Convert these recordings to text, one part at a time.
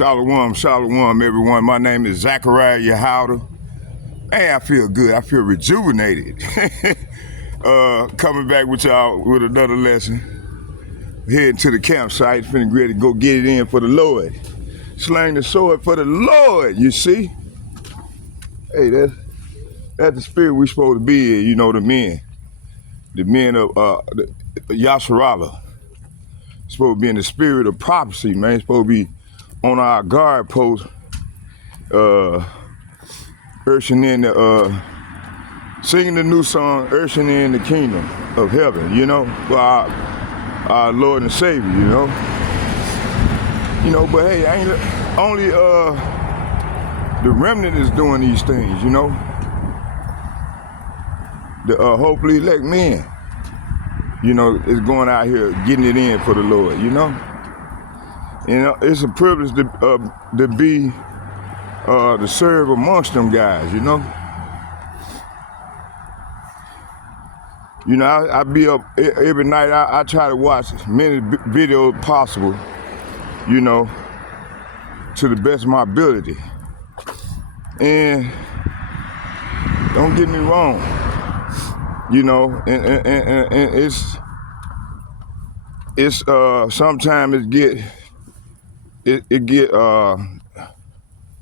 Shalom, shalom, everyone. My name is Zachariah Yahouda. Hey, I feel good. I feel rejuvenated. Coming back with y'all with another lesson. Heading to the campsite. Finna ready to go get it in for the Lord. Slang the sword for the Lord, you see? Hey, that's the spirit we supposed to be in, you know, the men. The men of Yasharallah. Supposed to be in the spirit of prophecy, man. Supposed to be on our guard post, ushering in the, singing the new song, ushering in the kingdom of heaven, you know, for our Lord and Savior, you know. You know, but hey, ain't only the remnant is doing these things, you know. The hopefully elect men, you know, is going out here getting it in for the Lord, you know. You know, it's a privilege to be to serve amongst them guys, you know. You know, I be up every night. I try to watch as many videos possible, you know, to the best of my ability. And don't get me wrong, you know, and it's sometimes it get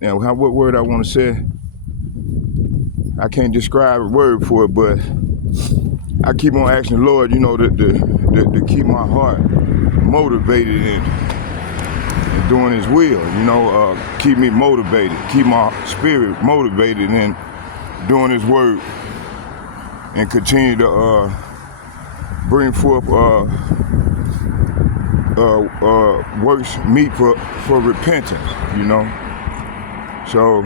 what word I want to say? I can't describe a word for it, but I keep on asking the Lord, you know, to keep my heart motivated and doing His will, you know, keep me motivated, keep my spirit motivated in doing His work, and continue to bring forth works meet for repentance, you know. So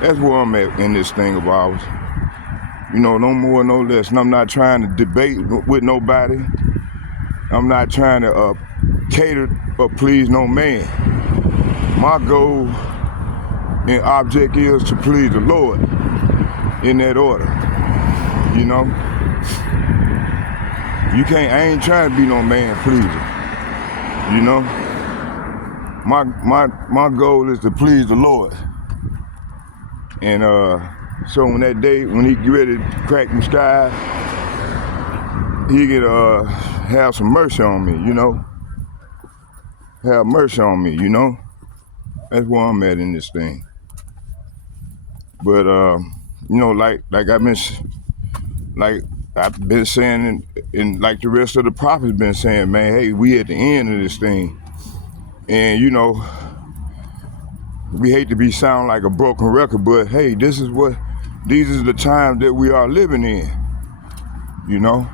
that's where I'm at in this thing of ours. You know, no more, no less. And I'm not trying to debate with nobody. I'm not trying to cater or please no man. My goal and object is to please the Lord in that order. You know? I ain't trying to be no man pleaser. You know? My goal is to please the Lord. And so when that day, when He get ready to crack the sky, He can have some mercy on me, you know? Have mercy on me, you know? That's where I'm at in this thing. But you know, like I've been saying, and like the rest of the prophets been saying, man, hey, we at the end of this thing. And you know, we hate to sound like a broken record, but hey, these are the times that we are living in, you know?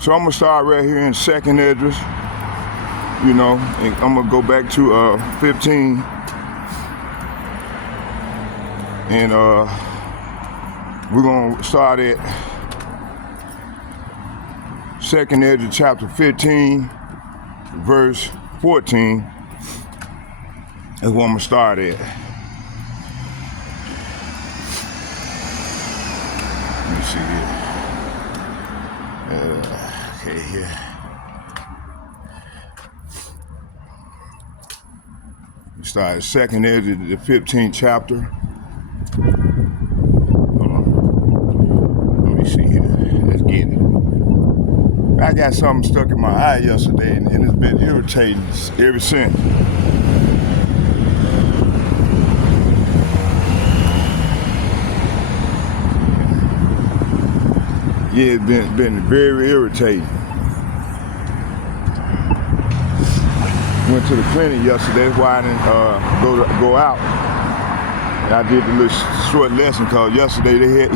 So I'm gonna start right here in 2nd Esdras, you know, and I'm gonna go back to 15, and we're gonna start at 2nd Esdras chapter 15, verse 14. That's where I'm gonna start at. Let me see here. Okay, here. We start at 2nd Esdras, the 15th chapter. Let me see here. Let's get it. I got something stuck in my eye yesterday, and it's been irritating ever since. Yeah, it's been very irritating. Went to the clinic yesterday. That's why I didn't go out. And I did the little short lesson because yesterday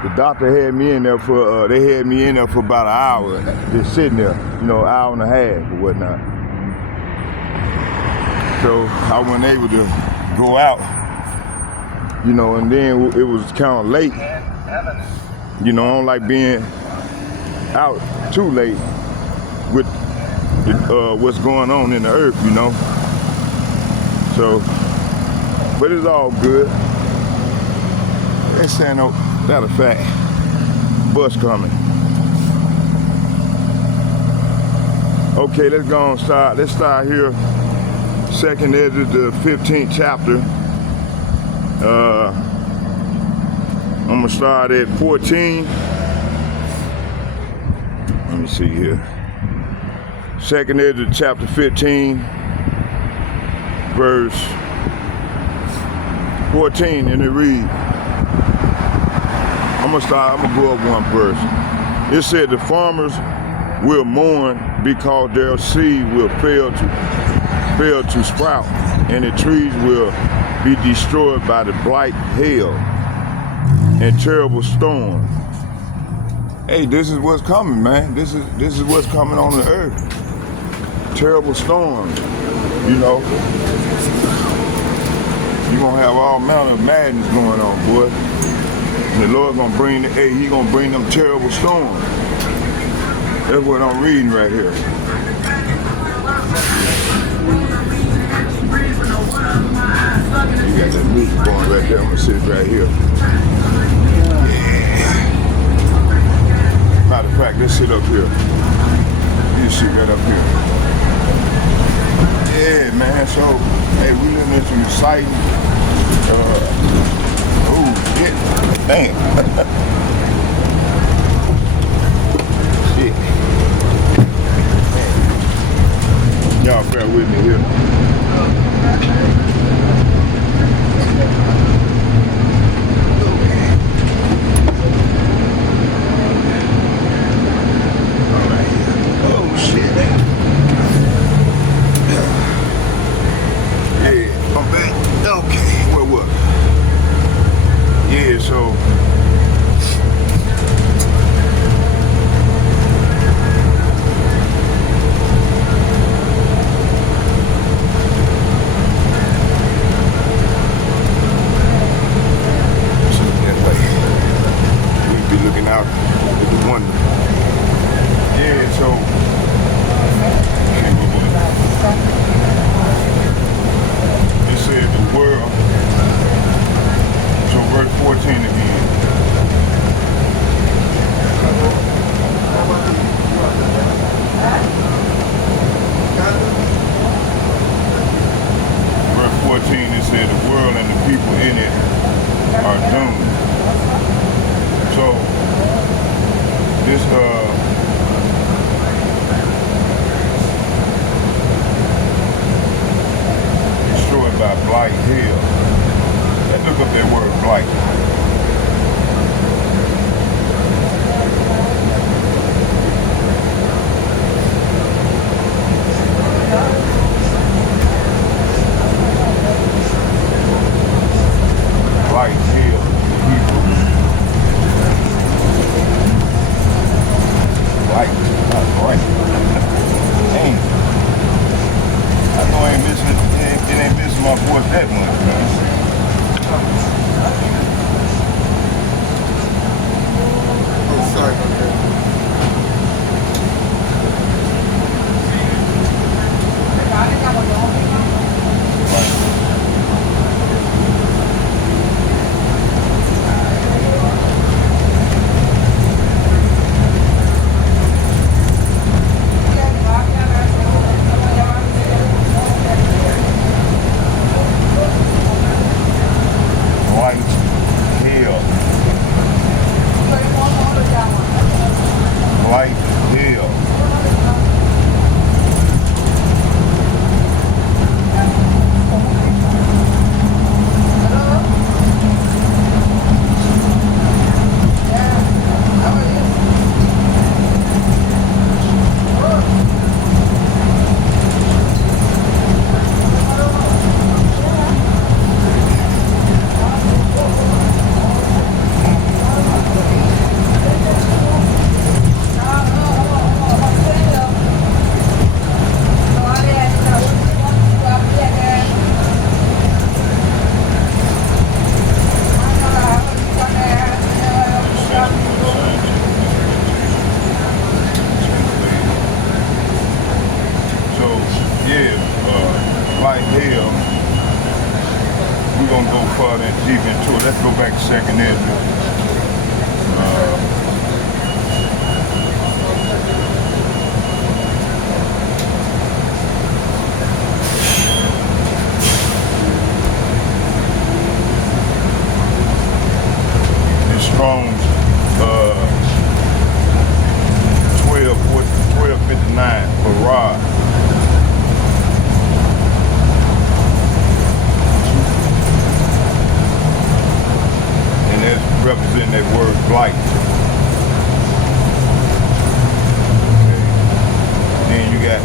the doctor had me in there for about an hour, just sitting there, you know, an hour and a half or whatnot. So I wasn't able to go out, you know, and then it was kind of late. You know, I don't like being out too late with what's going on in the earth, you know. So, but it's all good. Ain't saying no, matter of fact, bus coming. Okay, let's go on start. Let's start here Second Ezra, the 15th chapter. I'm gonna start at 14. Let me see here. Second Ezra chapter 15, verse 14, and it reads, I'm gonna go up one verse. It said the farmers will mourn because their seed will fail to sprout, and the trees will be destroyed by the blight, hail, and terrible storm. Hey, this is what's coming, man. This is what's coming on the earth. Terrible storm, you know. You're gonna have all manner of madness going on, boy. And the Lord gonna bring He gonna bring them terrible storms. That's what I'm reading right here. You got that music going right there. I'm gonna sit right here. Yeah. Matter of fact, let's sit up here. You sit right up here. Yeah, man. So, hey, we living in some exciting. Oh shit! Damn. Shit. Y'all bear with me here. Let's go back to second Ezra.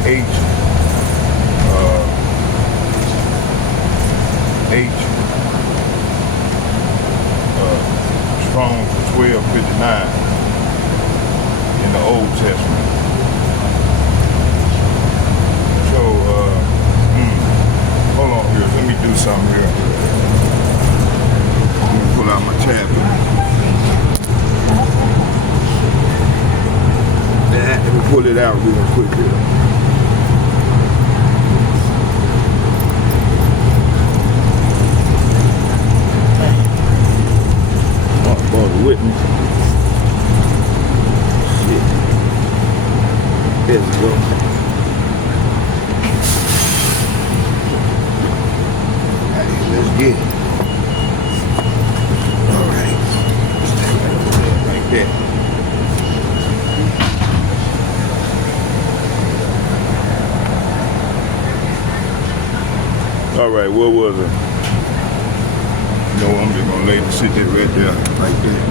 H Strong 1259 in the Old Testament. So, hold on here. Let me do something here. Let me pull out my tablet. Let me pull it out real quick here. With me. Shit. There we go. Let's get it. All right. Like that. All right, what was it? No, I'm just gonna lay the sit there right there, like that.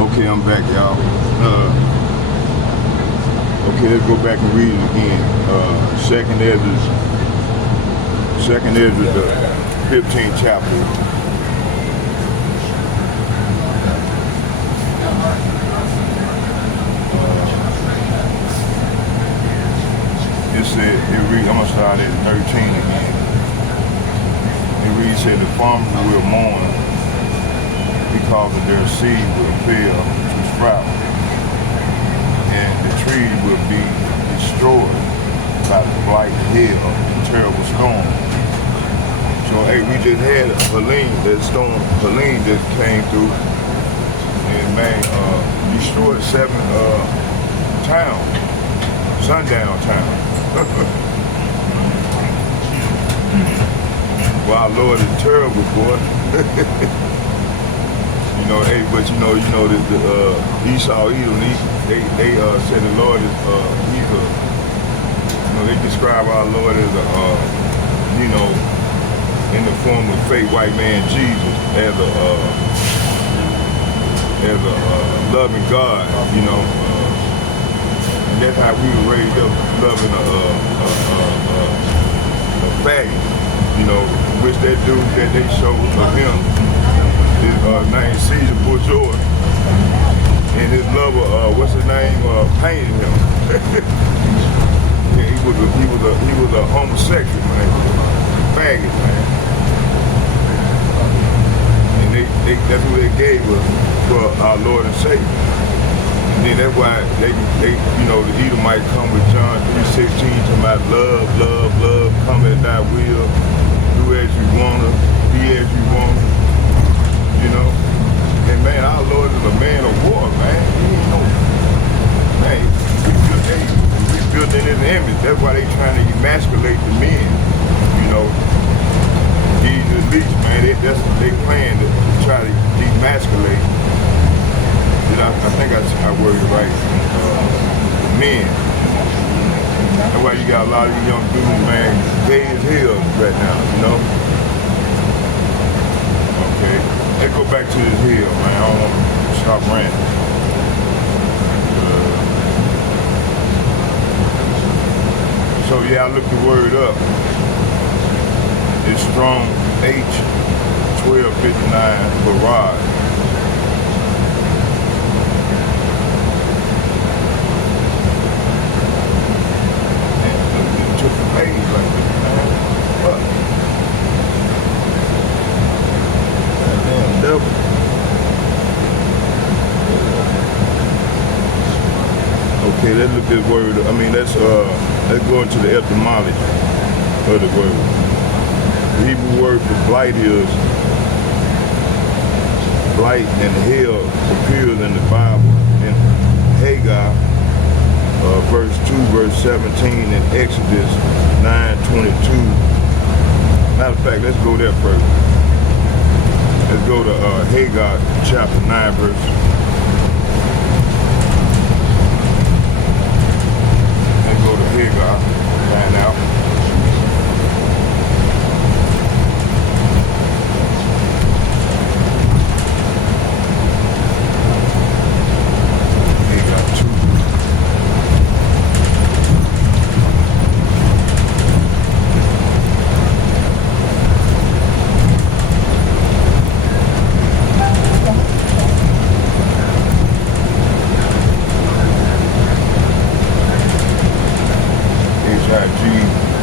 Okay, I'm back, y'all. Okay, let's go back and read it again. Second Ezra, the 15th chapter. It said, I'm gonna start at 13 again. It reads, said, the farmer will mourn because of their seed will fail to sprout, and the tree will be destroyed by the blight, hail, and terrible storm. So, hey, we just had Helene, that storm, Helene that came through, and man, destroyed 7 towns, sundown towns. Well, our Lord is terrible, boy. You know, hey, but you know that the Esau, Edom, they said the Lord is, he's a, you know, they describe our Lord as a, you know, in the form of fake white man Jesus, as a loving God, you know, and that's how we were raised up, loving a faggot, you know, which that dude that they showed of him. His name Caesar Borgia, and his lover, what's his name, painted him. Yeah, he was a homosexual, man, faggot, man. And that's what they gave us for our Lord and Savior. And then that's why they you know, the Edomite come with John 3:16, talking about love, come at thy will, do as you wanna, be as you wanna. You know, and man, our Lord is a man of war, man. He ain't no, man, we built in his image. That's why they trying to emasculate the men. You know, these elites, man, they plan to try to emasculate. I think I worded it right. Men. That's why you got a lot of these young dudes, man, gay as hell right now, you know? Okay. Let's go back to this hill, man. I don't want to stop ranting. So yeah, I looked the word up. It's Strong H 1259 barrage. And it took the page like this, man. But this word. I mean, let's go into the etymology of the word. The Hebrew word for blight is blight, and hell appears in the Bible in Haggai, verse 2, verse 17, and Exodus 9:22. Matter of fact, let's go there first. Let's go to Haggai chapter 9, verse. Let's go to Haggai, find out.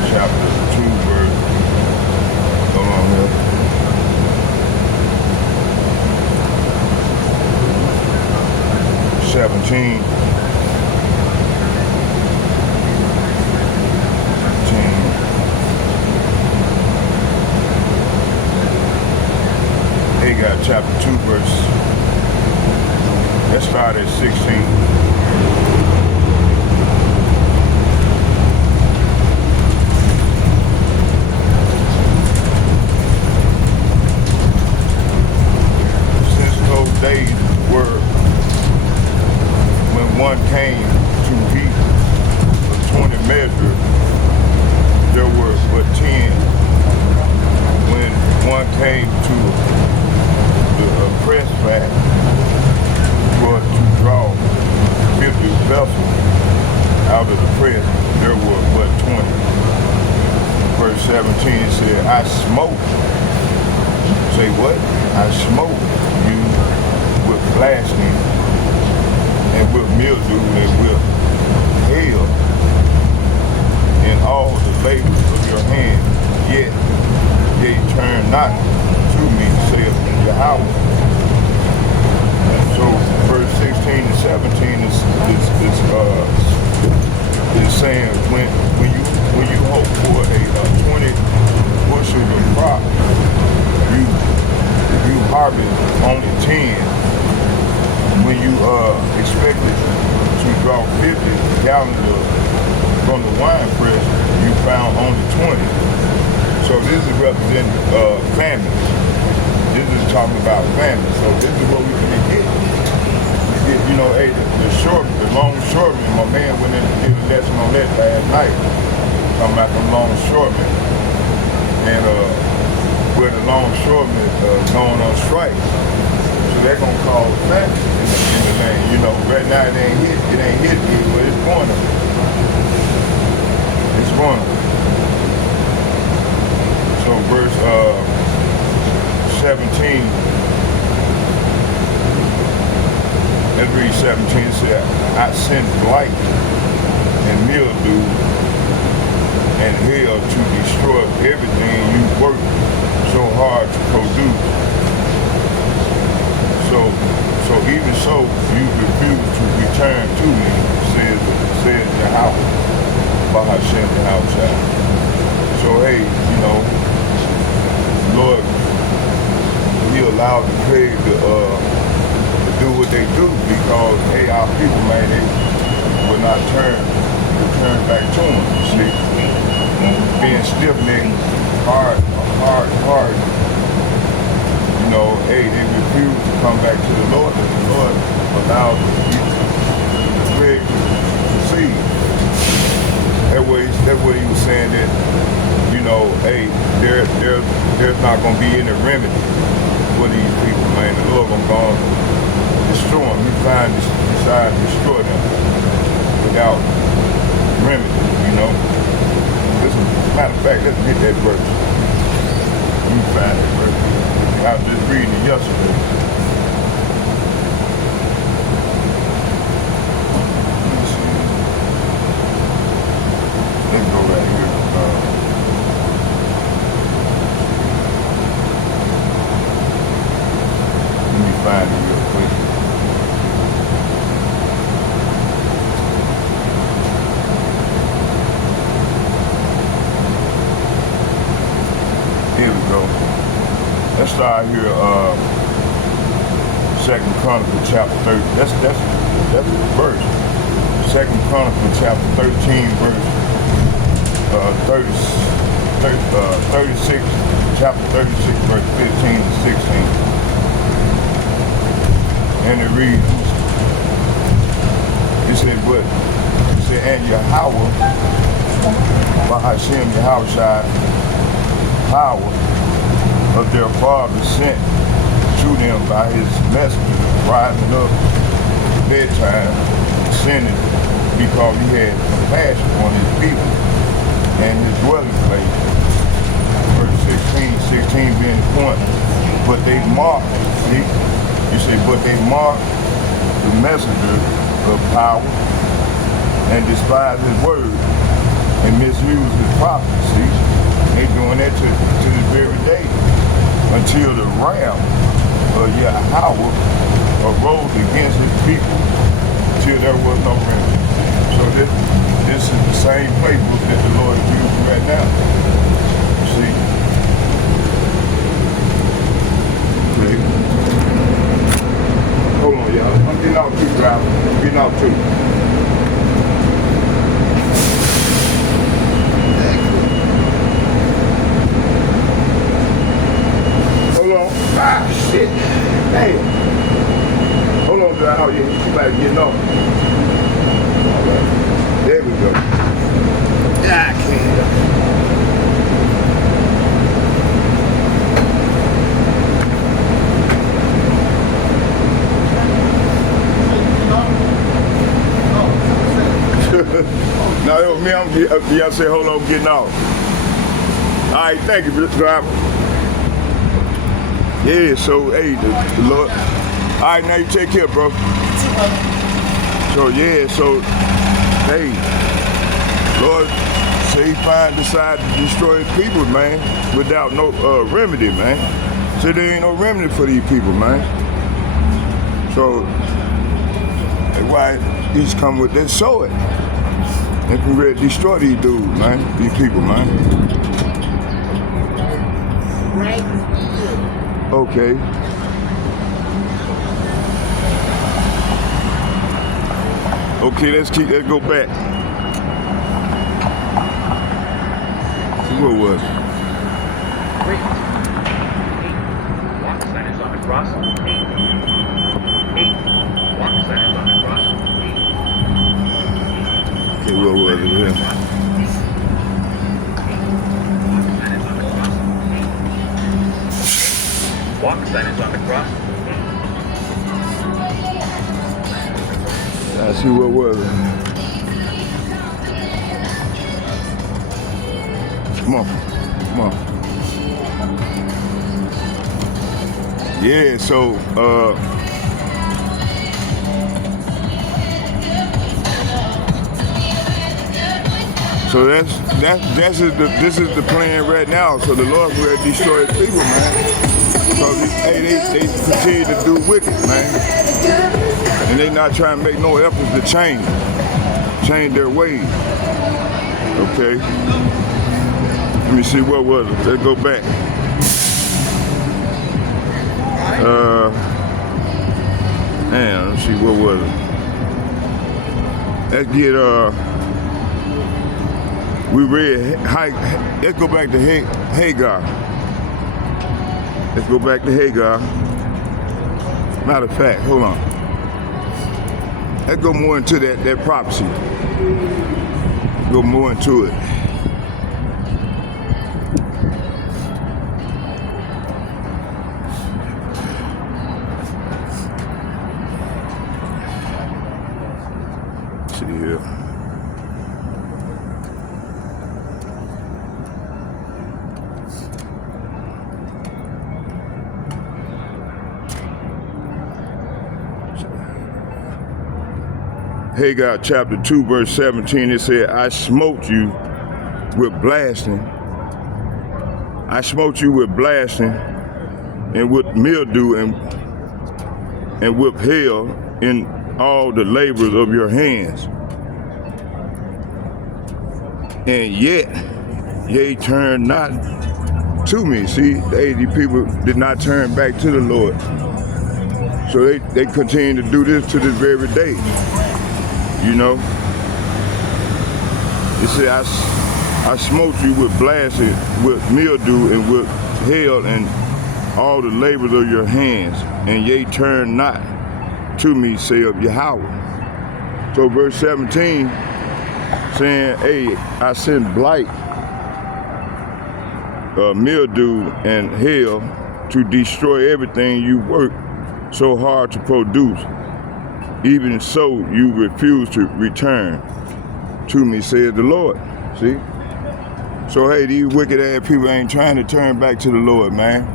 Chapter 2, verse, hold on here. 17. Haggai chapter 2, verse, let's start at 16. Days were when one came to heat a 20 measure, there were but 10. When one came to the press fat for to draw 50 vessels out of the press, there were but 20. Verse 17 said, I smote. Say what? I smote you with blasting and with mildew and with hail and all the labors of your hand, yet they turn not to me, saith Yahweh. So verse 16 and 17 is saying when you hope for a 20 bushel of crop, you harvest only 10. When you expected to draw 50 gallons from the wine press, you found only 20. So this is representing famine. This is talking about famine. So this is what we can get. You know, hey, the longshoreman, my man went in and did a lesson on that last night. Talking about the longshoreman. And where the longshoremen going on strike. So they're gonna cause famine in the land. You know, right now it ain't hit me, but it's going to. It's going to. So verse 17, let's read 17, said, I sent blight and mildew and hail to destroy everything you work so hard to produce. So even so, you refuse to return to me, says Yahweh, Bahashem Yahweh. So hey, you know, Lord, He allowed the plague to do what they do because hey, our people, man, they will not return back to Him. See, being stiff-necked, hard. You know, hey, they refuse to come back to the Lord, and the Lord allowed the plague to proceed. That way he was saying that, you know, hey, there's not gonna be any remedy for these people, man. The Lord gonna destroy them. He decide to destroy them without remedy, you know. Matter of fact, let's get that verse. Let me find that verse. I was just reading it yesterday. Let's see. Let's go right here. Let me find it real quick. Let's start here. Second Chronicles chapter 30. That's the verse. Second Chronicles chapter 13, verse 36. Chapter 36, verse 15 to 16. And it reads. It said, but it said, and Yahweh, Bahashim Yahushai, power of their father sent to them by his messenger, rising up bedtime, sinning, because he had compassion on his people and his dwelling place. Verse 16 being the point. But they mocked, see? You say, but they mocked the messenger of power and despised his word and misused his prophecy. They doing that to this very day until the wrath of Yahweh arose against his people till there was no remedy. So this is the same playbook that the Lord is using right now. See? Okay. Hold on, y'all. I'm getting out too, driver. I'm getting out too. Hold on. Ah, shit. Damn. Hold on, driver. You might be getting off. All right. There we go. Yeah, I can't. No, it was me. Y'all say, hold on, getting off. All right, thank you, Mr. Driver. Yeah, so, hey, the Lord. All right, now you take care, bro. So, yeah, so, hey, Lord, say he decide to destroy his people, man, without no remedy, man. So there ain't no remedy for these people, man. So, that's why he's come with that sword. And can really destroy these dudes, man. These people, man. Okay. Okay, let's go back. What was it? Walk signs on the cross. 8. Walk signs on the cross. Okay, what was it? Yeah. Walk signs on the cross. I see what was it. Come on. Come on. Yeah, so this is the plan right now. So the Lord will destroy his people, man. Because they continue to do wicked, man. And they not trying to make no efforts to change their ways. Okay. Let me see, what was it? Let's go back. Let's see, what was it? Let's get we read, let's go back to Hagar. Let's go back to Hagar. Matter of fact, hold on. Let's go more into that prophecy. Go more into it. See here. Hagar chapter 2 verse 17, it said, I smote you with blasting. I smote you with blasting and with mildew and with hail in all the labors of your hands. And yet ye turn not to me. See, these people did not turn back to the Lord. So they continue to do this to this very day. You know? It said, I smote you with blasted, with mildew, and with hail, and all the labors of your hands, and ye turn not to me, saith Yahweh. So verse 17, saying, hey, I send blight, mildew, and hail to destroy everything you work so hard to produce. Even so, you refuse to return to me, says the Lord. See? So, hey, these wicked ass people ain't trying to turn back to the Lord, man.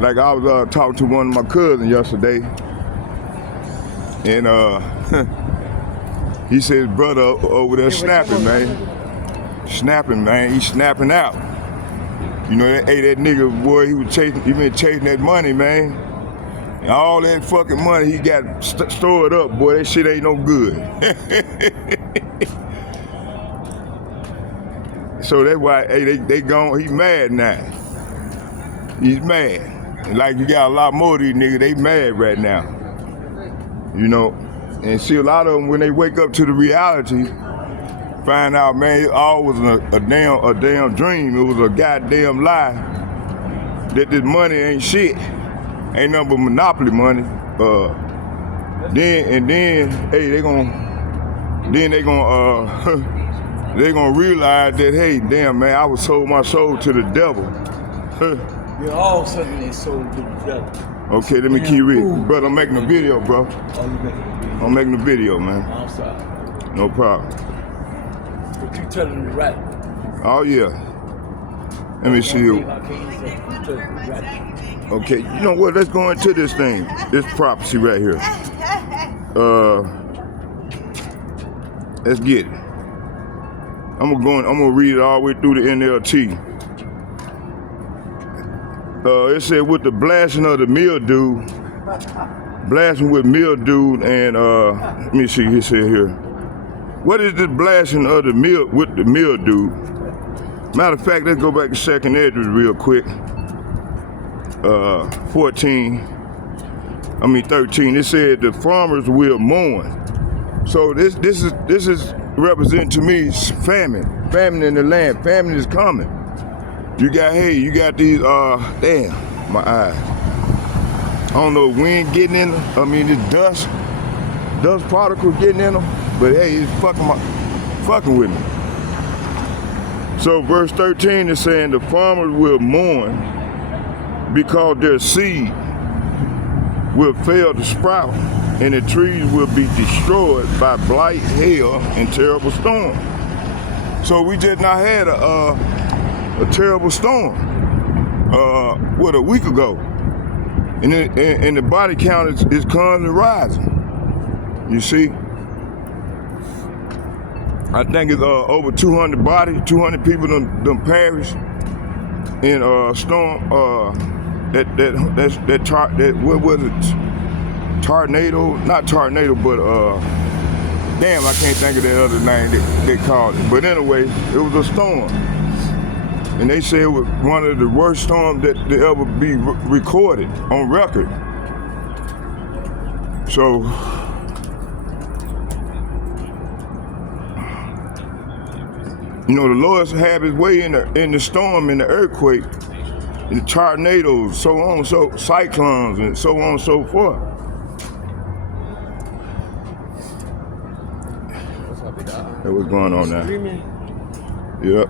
Like I was talking to one of my cousins yesterday, and he said his brother over there snapping, man. Snapping, man. He's snapping out. You know, hey, that nigga, boy, he been chasing that money, man. And all that fucking money he got stored up, boy, that shit ain't no good. So that's why, hey, they gone, he mad now. He's mad. And like you got a lot more of these niggas, they mad right now. You know? And see, a lot of them, when they wake up to the reality, find out, man, it all was a damn dream. It was a goddamn lie that this money ain't shit. Ain't nothing but monopoly money. Then hey, they gonna realize that, hey, damn, man, I was sold my soul to the devil. Yeah, all of a sudden they sold to the devil. Okay, let me keep reading. Brother, I'm making a video, bro. Oh, you making a video? I'm making a video, man. I'm sorry. No problem. But you telling me right. Oh, yeah. Let me see you. I can't say you telling me right. Okay, you know what? Let's go into this thing. This prophecy right here. Let's get it. I'm gonna read it all the way through the NLT. It said, with the blasting of the mildew, blasting with mildew, and let me see. He said here, what is the blasting of the with the mildew? Matter of fact, let's go back to 2nd Esdras real quick. 13. It said the farmers will mourn. So this is representing to me famine in the land. Famine is coming. You got these damn, my eyes. I don't know, wind getting in them. I mean, this dust particles getting in them. But hey, it's fucking with me. So verse 13 is saying the farmers will mourn because their seed will fail to sprout, and the trees will be destroyed by blight, hail, and terrible storm. So we just not had a terrible storm, a week ago, and the body count is currently rising. You see, I think it's over 200 bodies, 200 people done perished in a storm. What was it? Tornado? Not tornado, but damn, I can't think of that other name they called it. But anyway, it was a storm. And they say it was one of the worst storms that ever be recorded on record. So, you know, the Lord have his way in the storm, in the earthquake, in the tornadoes, so on, so cyclones, and so on and so forth. That's what's going on now. Yep.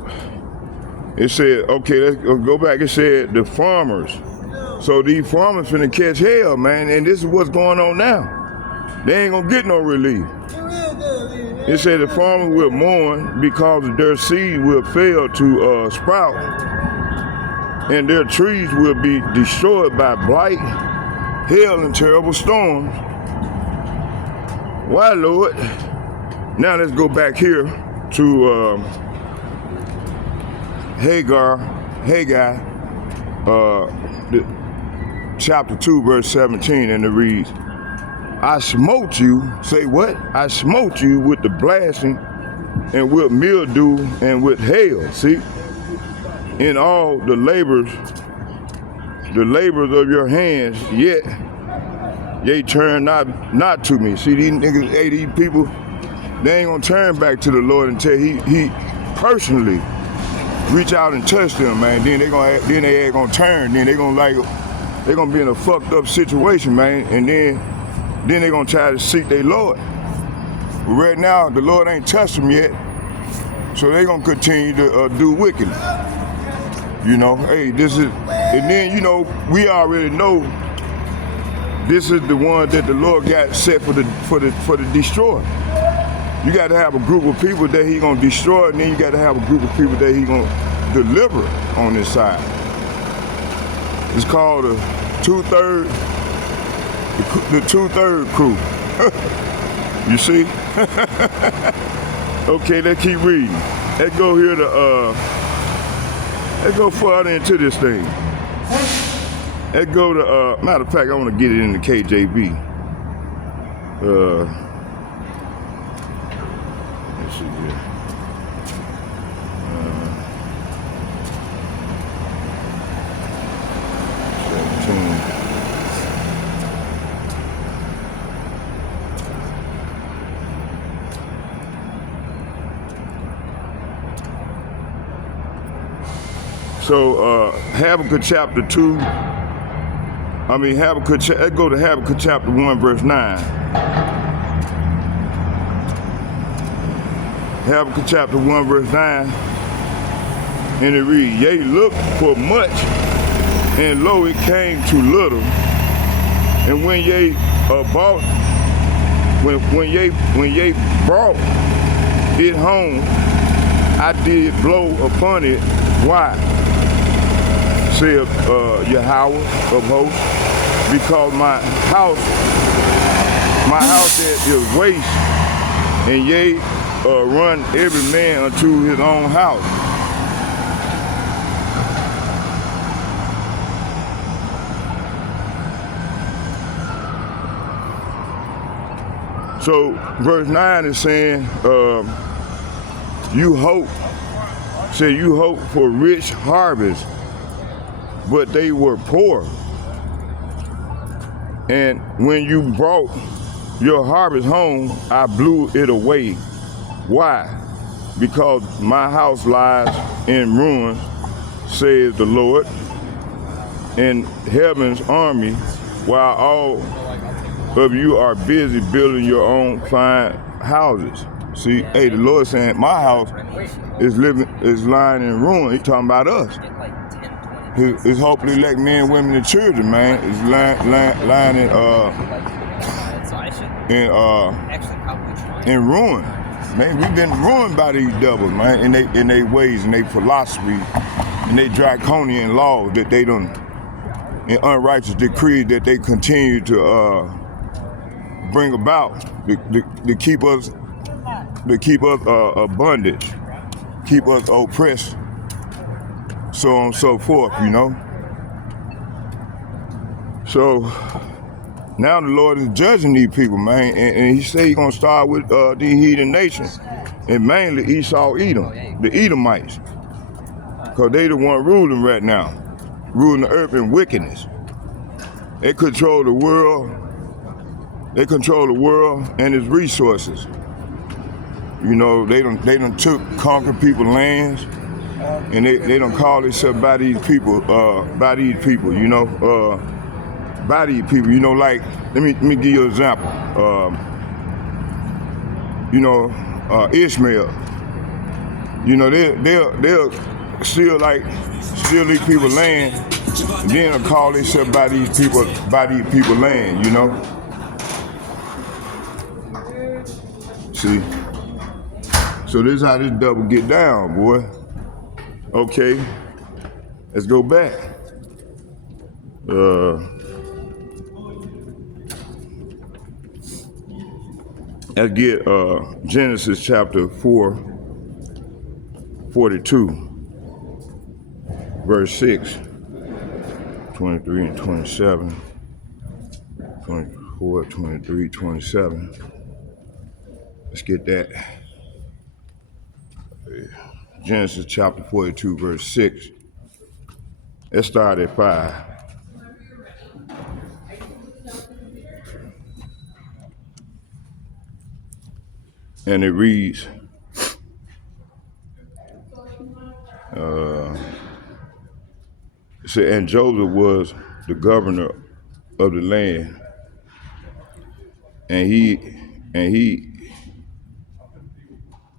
It said, okay, let's go back. It said the farmers. So these farmers finna catch hell, man, and this is what's going on now. They ain't gonna get no relief. It said the farmers will mourn because their seed will fail to sprout, and their trees will be destroyed by blight, hail, and terrible storms. Why, Lord? Now let's go back here to Haggai, chapter 2, verse 17, and it reads, I smote you, say what? I smote you with the blasting and with mildew and with hail. See? in all the labors of your hands, yet ye turn not to me. See, these niggas, hey, these people, they ain't gonna turn back to the Lord until he personally reach out and touch them, man. Then they ain't gonna turn. Then they gonna be in a fucked up situation, man. And then they gonna try to seek their Lord. But right now, the Lord ain't touched them yet, so they gonna continue to do wickedness. You know, hey, this is, and then you know we already know this is the one that the Lord got set for the destroy. You got to have a group of people that he gonna destroy, and then you got to have a group of people that he gonna deliver on this side. It's called the two-third crew. You see? Okay, let's keep reading. Let's go here to let's go further into this thing. Let's go to matter of fact, I want to get it in the KJV. Let's see here. So Habakkuk chapter 2, let's go to Habakkuk chapter 1 verse 9. Habakkuk chapter 1 verse 9, and it reads, yea, look for much, and lo, it came to little. And when ye brought it home, I did blow upon it. Why? Saith Yahweh of hosts, because my house is waste, and ye run every man unto his own house. So verse 9 is saying, you hope for rich harvest, but they were poor. And when you brought your harvest home, I blew it away. Why? Because my house lies in ruins, says the Lord, and heaven's army, while all of you are busy building your own fine houses. See, hey, the Lord saying my house is lying in ruin. He's talking about us. It's hopefully like men, women, and children, man. It's lying in ruin. Man, we've been ruined by these devils, man, in their ways, in their philosophy, in their draconian laws that they done, and unrighteous decrees that they continue to bring about to keep us bondage, keep us oppressed, so on and so forth, you know. So now the Lord is judging these people, man, and he said he's gonna start with these heathen nations, and mainly Esau, Edom, the Edomites, because they the one ruling right now, ruling the earth in wickedness. They control the world. They control the world and its resources. You know, they done conquer people's lands, and they done call themselves by these people, you know, by these people, you know, like, let me give you an example. You know, Ishmael, you know, they'll steal these people's land, and then call themselves by these people land, you know. See? So this is how this double get down, boy. Okay, let's go back. Let's get Genesis chapter 4:42, verse 6, 23 and 27, 24, 23, 27. Let's get that. Genesis chapter 42, verse 6. Let's start at 5. And it reads, it said, and Joseph was the governor of the land, and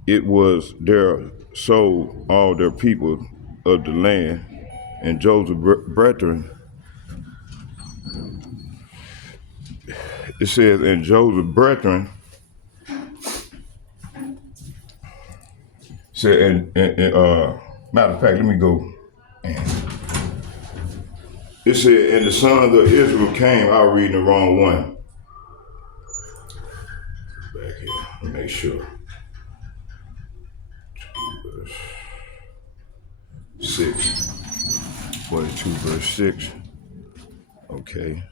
it was their soul, all their people of the land, and Joseph's brethren. It says, and Joseph's brethren said, and matter of fact, let me go. It said, and the sons of Israel came. I was reading the wrong one. Back here, let me make sure. 6. 42 verse 6. Okay.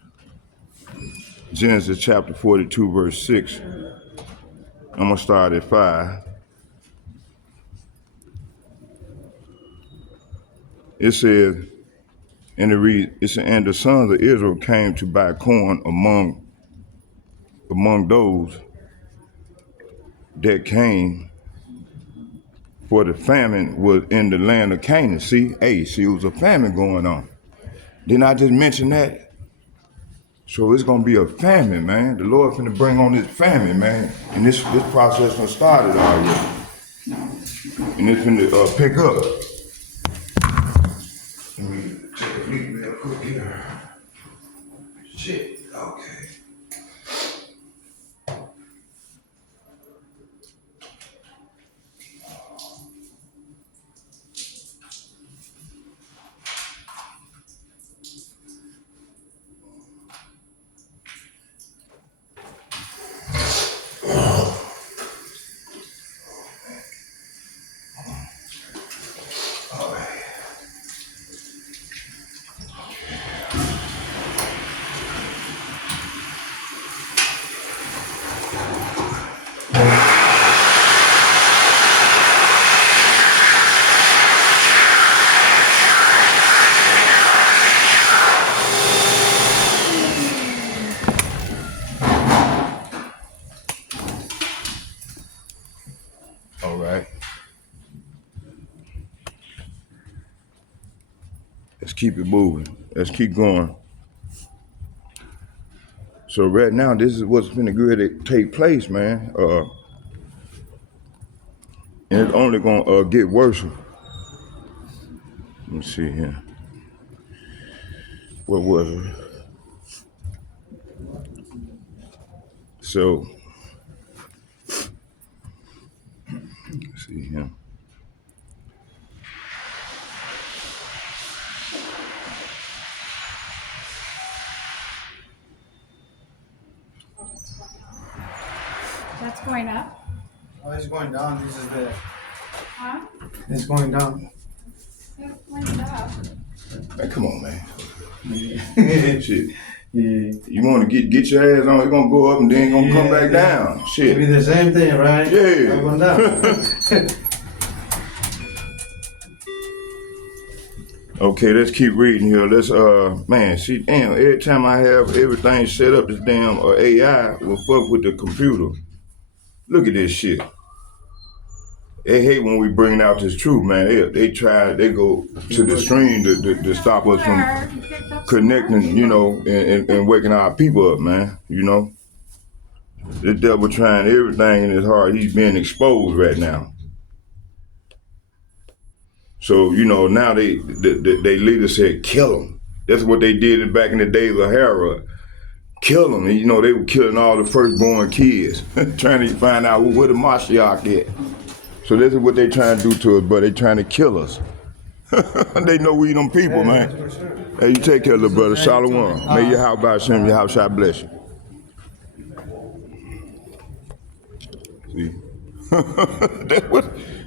Genesis chapter 42 verse 6. I'm gonna start at 5. It says, and it reads, it said, and the sons of Israel came to buy corn among those that came, for the famine was in the land of Canaan. See, it was a famine going on. Didn't I just mention that? So it's gonna be a famine, man. The Lord finna bring on this famine, man. And this process done started already. And it's finna pick up. Let me take a leak real quick here. Shit, okay. All right. Let's keep it moving. Let's keep going. So right now, this is what's finna go to take place, man. And it's only gonna get worse. Let me see here. What was it? So, let's see here. That's going up. Oh, it's going down. This is the. Huh? It's going down. It's going up. Man, come on, man. Shit. Yeah. You want to get your ass on, it's gonna go up and then gonna come back down. Shit. Maybe the same thing, right? Yeah. Up and down. Okay, let's keep reading here. Let's man, see, damn, every time I have everything set up, this damn AI will fuck with the computer. Look at this shit. They hate when we bring out this truth, man. They go to the stream to stop us from connecting, you know, and waking our people up, man. You know, the devil trying everything in his heart. He's being exposed right now. So, you know, now they leaders said, kill him. That's what they did back in the days of Herod. Kill them. You know, they were killing all the firstborn kids, trying to find out where the Mashiach is. So this is what they trying to do to us, but they trying to kill us. They know we them people, man. Hey, you take care, little brother. Shalom. May your house by Hashem, your house shall bless you. See?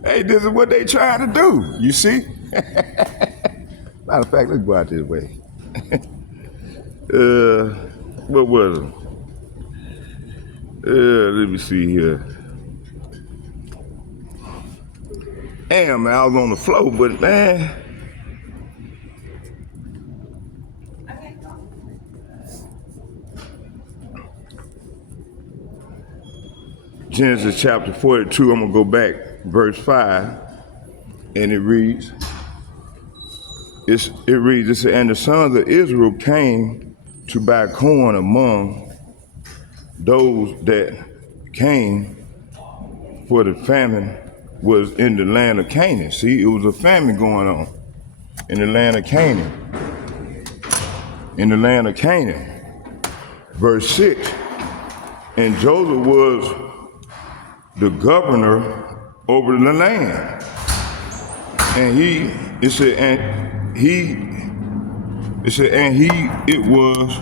Hey, this is what they trying to do. You see? Matter of fact, let's go out this way. What was it? Let me see here. Damn, man, I was on the floor, but man, Genesis chapter 42, I'm gonna go back, verse 5, and it reads, it says, and the sons of Israel came to buy corn among those that came, for the famine was in the land of Canaan. See, it was a famine going on in the land of Canaan. In the land of Canaan. Verse 6, and Joseph was the governor over the land. And it was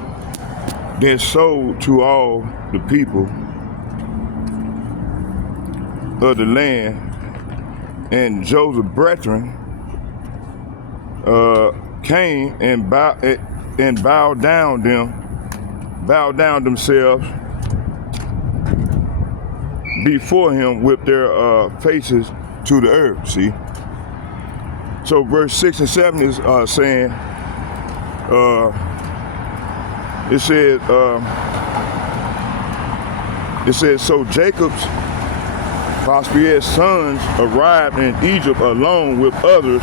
that sold to all the people of the land, and Joseph's brethren came and bowed down themselves before him with their faces to the earth. See, so verse 6 and 7 is saying, it says, so Jacob's Prospier's sons arrived in Egypt along with others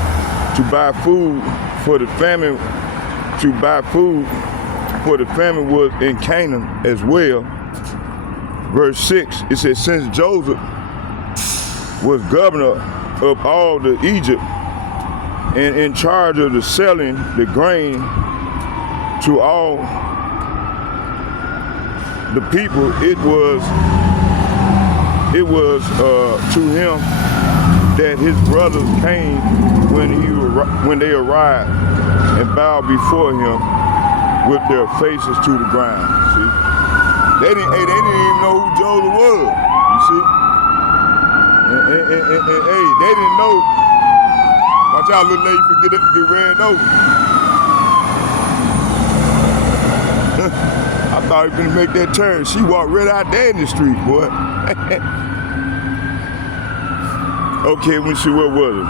to buy food for the famine. For the famine was in Canaan as well. Verse 6, it says, since Joseph was governor of all the Egypt and in charge of the selling the grain to all the people, it was to him that his brothers came when they arrived and bowed before him with their faces to the ground. See, they didn't even know who Joseph was. You see, and they didn't know. Watch out, little lady, get ran over. I thought he was gonna make that turn. She walked right out there in the street, boy. Okay, let me see, what was it?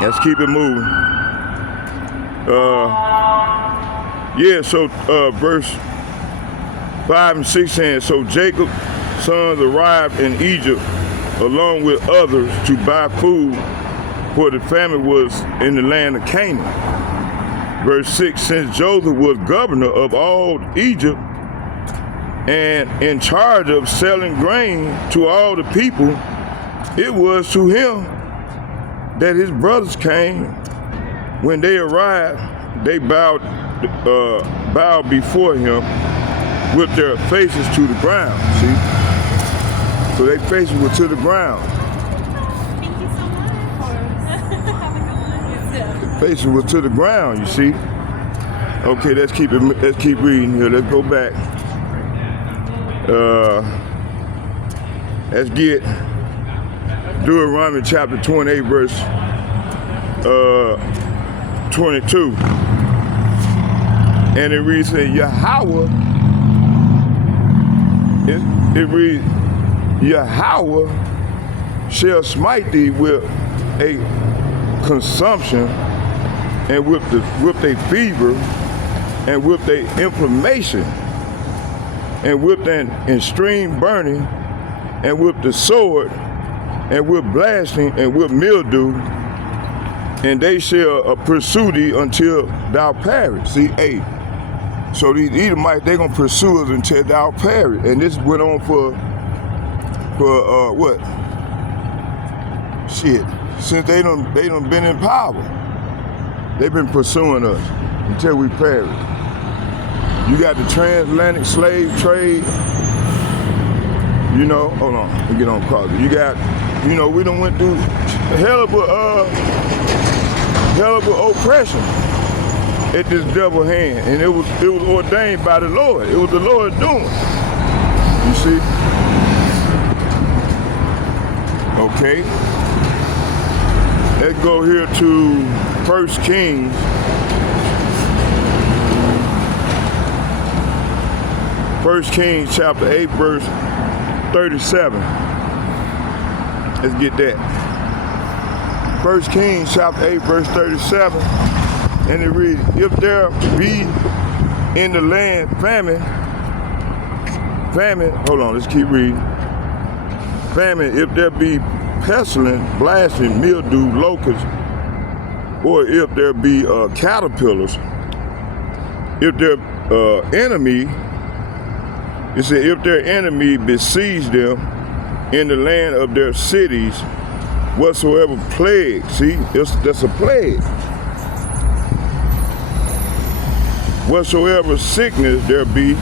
Let's keep it moving. Verse 5 and 6 saying, so Jacob's sons arrived in Egypt along with others to buy food, for the famine was in the land of Canaan. Verse 6, since Joseph was governor of all Egypt and in charge of selling grain to all the people, it was to him that his brothers came. When they arrived, they bowed before him with their faces to the ground. See? So their faces were to the ground. Thank you so much. Their faces were to the ground, you see? Okay, let's keep reading here. Let's go back. Let's get Deuteronomy chapter 28, verse 22. And it reads, Yahweh, it reads, Yahweh shall smite thee with a consumption and with a fever and with a inflammation and with an extreme burning and with the sword and with blasting and with mildew, and they shall pursue thee until thou perish. See, hey, so these Edomites, they're gonna pursue us until thou perish. And this went on for what? Shit, since they done been in power. They've been pursuing us until we perish. You got the transatlantic slave trade. You know, hold on, let me get on cross. You got, we done went through a hell of a oppression at this devil hand, and it was ordained by the Lord. It was the Lord doing. You see? Okay. Let's go here to 1 Kings. 1 Kings chapter 8, verse 37. Let's get that. 1 Kings chapter 8, verse 37. And it reads, if there be in the land, famine, hold on, let's keep reading. Famine, if there be pestilence, blasting, mildew, locusts, or if there be caterpillars, if their enemy, it said, if their enemy besiege them in the land of their cities, whatsoever plague, see, that's a plague. Whatsoever sickness there be.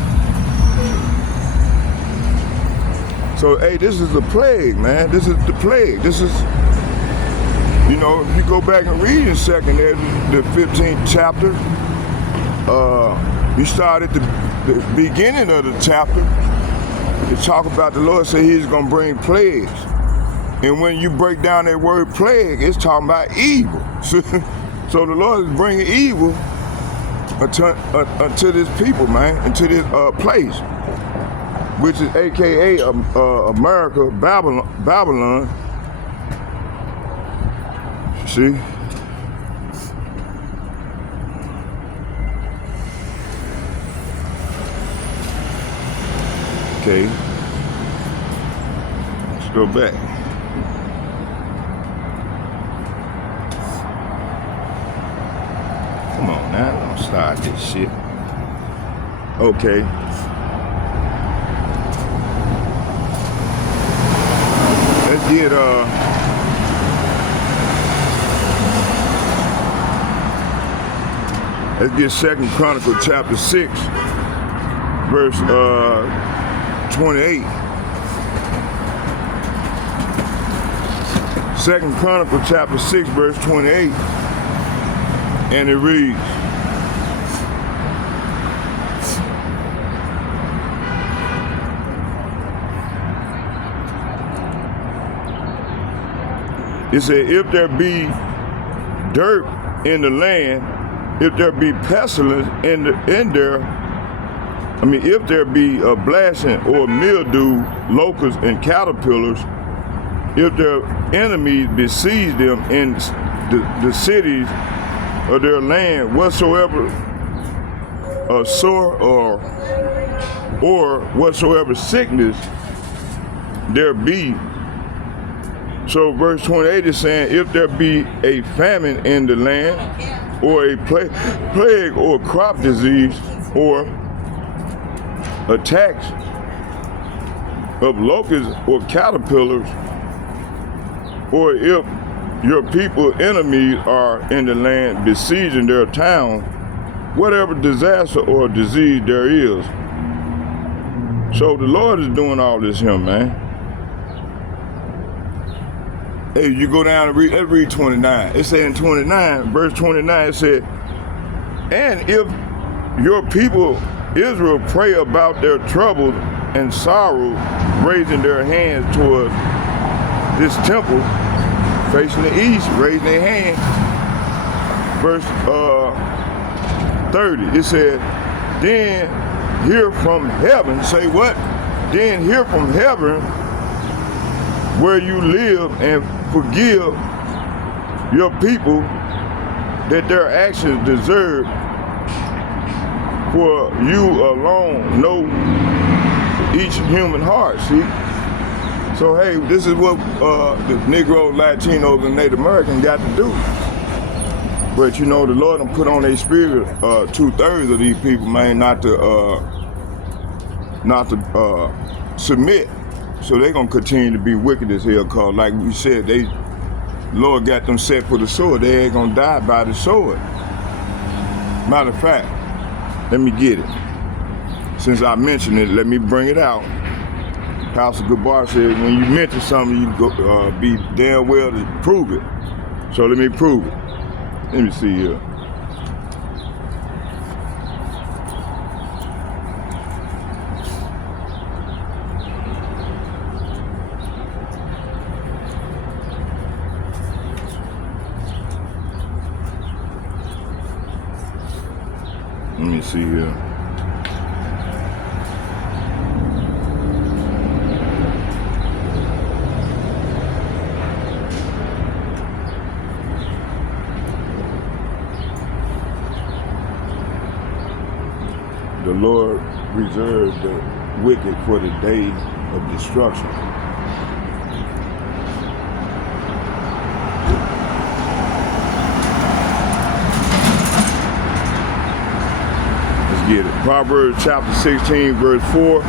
So, hey, this is the plague, man. This is the plague. This is, you know, if you go back and read in second, the 15th chapter, you start at the beginning of the chapter, to talk about the Lord say he's going to bring plagues. And when you break down that word plague, it's talking about evil. So the Lord is bringing evil unto this people, man, into this place, which is AKA America, Babylon. See? Okay. Let's go back. Come on now, don't start this shit. Okay. Let's get 2 Chronicles chapter 6, verse 28. 2 Chronicles chapter 6, verse 28. And it reads, it said, if there be dirt in the land, if there be pestilence if there be a blasting or mildew, locusts and caterpillars, if their enemies besiege them in the cities of their land, whatsoever sore or whatsoever sickness there be. So verse 28 is saying, if there be a famine in the land, or a plague or crop disease, or attacks of locusts or caterpillars, or if your people enemies are in the land besieging their town, whatever disaster or disease there is. So the Lord is doing all this here, man. Hey, you go down and read, let's read 29. It said in 29, verse 29, it said, and if your people Israel pray about their trouble and sorrow, raising their hands toward this temple, facing the east, raising their hand. Verse 30, it said, then hear from heaven, say what? Then hear from heaven where you live and forgive your people that their actions deserve, for you alone know each human heart, see? So hey, this is what the Negro, Latinos, and Native Americans got to do. But you know, the Lord done put on their spirit 2/3 of these people, man, not to submit. So they're gonna continue to be wicked as hell, cause like we said, Lord got them set for the sword. They ain't gonna die by the sword. Matter of fact, let me get it. Since I mentioned it, let me bring it out. Pastor Gabar said, when you mention something, you go, be damn well to prove it. So let me prove it. Let me see here. Let me see here. Lord reserved the wicked for the day of destruction. Let's get it. Proverbs chapter 16, verse 4.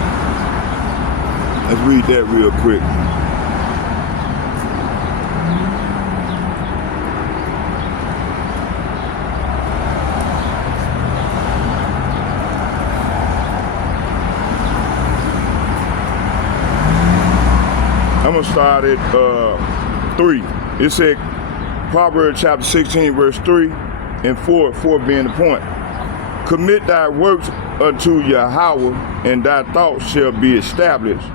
Let's read that real quick. I'm gonna start at 3. It said, Proverbs chapter 16, verse 3 and 4, 4 being the point. Commit thy works unto Yahweh, and thy thoughts shall be established.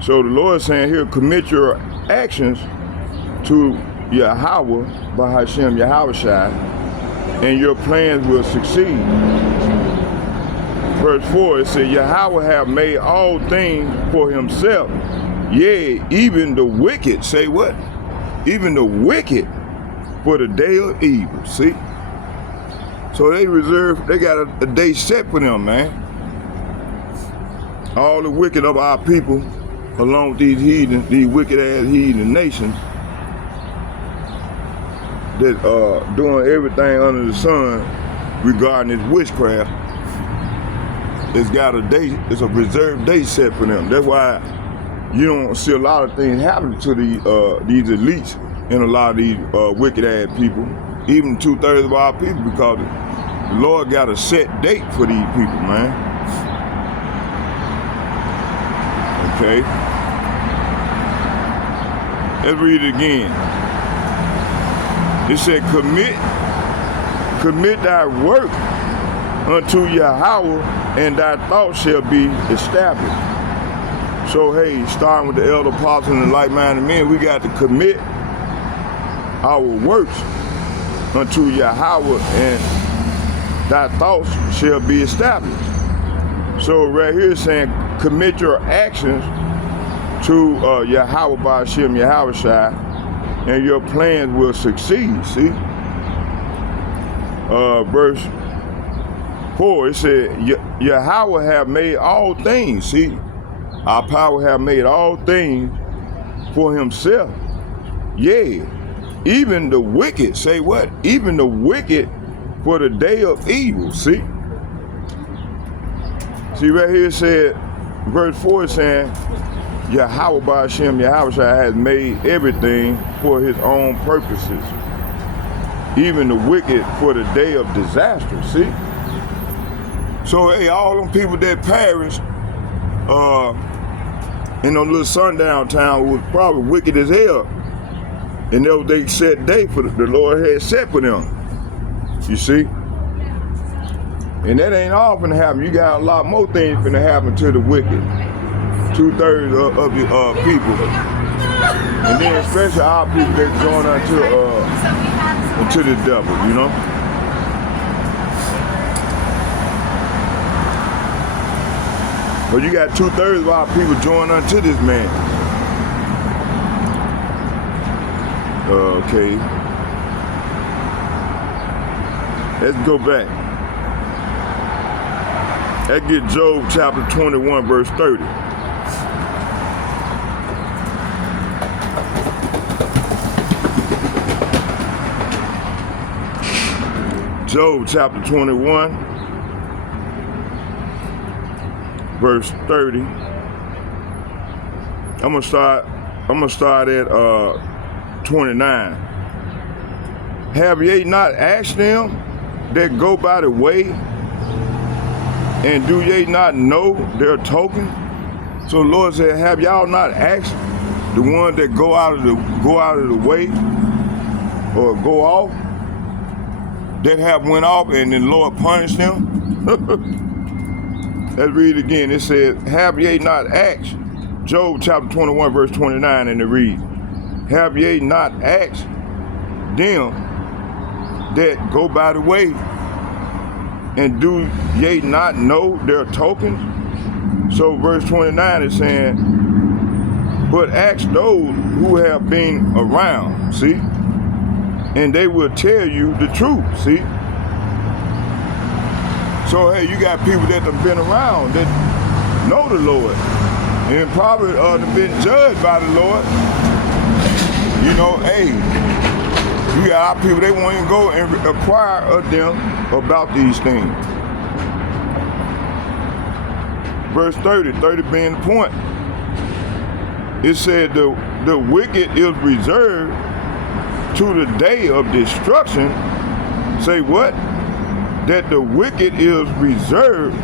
So the Lord is saying here, commit your actions to Yahweh, by Hashem Yahushai, and your plans will succeed. Verse 4, it says, Yahweh have made all things for himself. Yea, even the wicked, say what? Even the wicked for the day of evil, see? So they got a day set for them, man. All the wicked of our people, along with these heathen, these wicked ass heathen nations, that doing everything under the sun regarding this witchcraft, it's got a day, it's a reserved day set for them. That's why you don't see a lot of things happening to these elites and a lot of these wicked ass people, even 2/3 of our people, because the Lord got a set date for these people, man. Okay. Let's read it again. It said, commit thy work unto Yahweh, and thy thoughts shall be established. So hey, starting with the elder apostles and the like-minded men, we got to commit our works unto Yahweh, and thy thoughts shall be established. So right here it's saying, commit your actions to Yahweh by Hashem Yahushai, and your plans will succeed. See, verse 4, it said, Yahweh have made all things. See, our power have made all things for himself. Yea, even the wicked, say what? Even the wicked for the day of evil, see? See right here it said, verse 4 is saying, Yahweh by Hashem Yahushua has made everything for his own purposes. Even the wicked for the day of disaster, see? So hey, all them people that perish, in them little sundown town was probably wicked as hell. And that was they set day for the Lord had set for them. You see? And that ain't all finna happen. You got a lot more things finna happen to the wicked. 2/3 of the people. And then especially our people that join unto the devil, you know? But you got 2/3 of our people join unto this man. Okay. Let's go back. Let's get Job chapter 21, verse 30. Job chapter 21, verse 30. I'm gonna start at 29. Have ye not asked them that go by the way, and do ye not know their token? So the Lord said, have y'all not asked the ones that go out of the way or go off, that have went off and then the Lord punished them? Let's read it again. It says, have ye not asked, Job chapter 21, verse 29, and it reads, have ye not asked them that go by the way, and do ye not know their tokens? So verse 29 is saying, but ask those who have been around, see, and they will tell you the truth, see. So hey, you got people that have been around that know the Lord and probably been judged by the Lord. You know, hey, you got our people, they won't even go and inquire of them about these things. Verse 30 being the point. It said the wicked is reserved to the day of destruction. Say what? That the wicked is reserved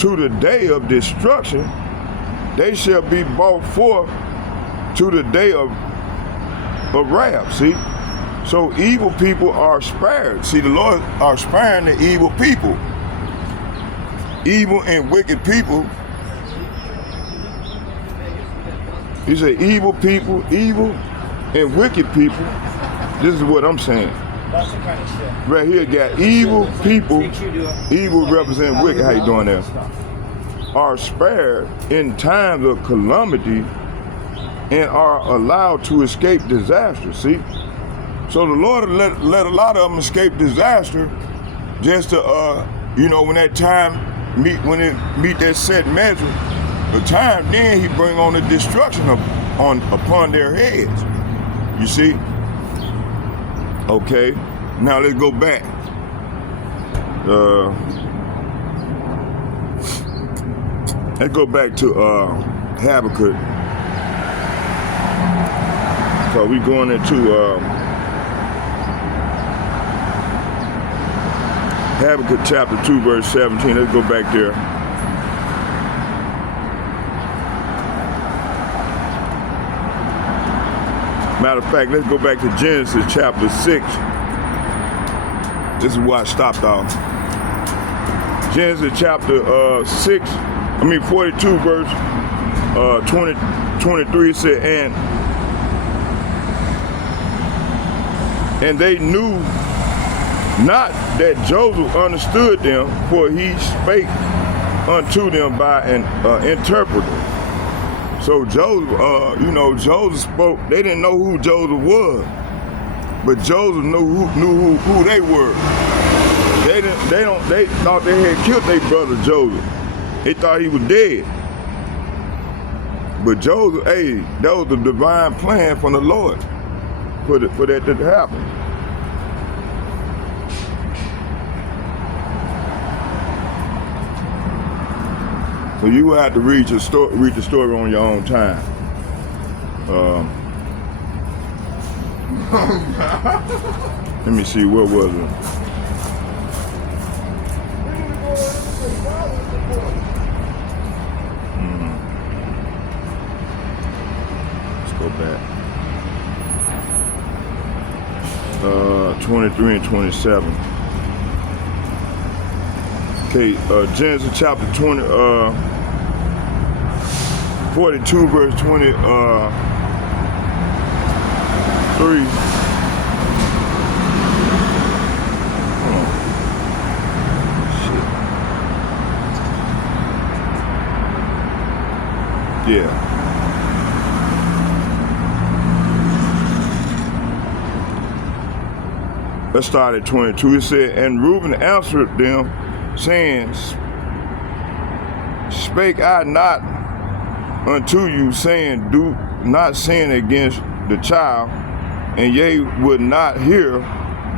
to the day of destruction. They shall be brought forth to the day of wrath. See? So evil people are spared. See, the Lord are sparing the evil people. Evil and wicked people. He said evil people, evil and wicked people. This is what I'm saying. That's the kind of shit. Right here, got evil people, evil represent wicked, how you doing there? Are spared in times of calamity and are allowed to escape disaster, see? So the Lord let a lot of them escape disaster just to, when that time when it meet that set measure, the time then he bring on the destruction upon their heads, you see? Okay, now let's go back. Let's go back to Habakkuk. So we going into Habakkuk chapter 2, verse 17. Let's go back there. Matter of fact, let's go back to Genesis chapter 6. This is where I stopped off. Genesis chapter 42, verse 23, it said, and they knew not that Joseph understood them, for he spake unto them by an interpreter. So Joseph, Joseph spoke. They didn't know who Joseph was, but Joseph knew who they were. They thought they had killed their brother Joseph. They thought he was dead. But Joseph, hey, that was the divine plan from the Lord for that to happen. So you will have to read the story on your own time. Let me see, what was it? Let's go back. 23 and 27. Okay, Genesis chapter 42, verse 23. Yeah. Let's start at 22. It said, and Reuben answered them, saying, spake I not unto you, saying, do not sin against the child, and ye would not hear.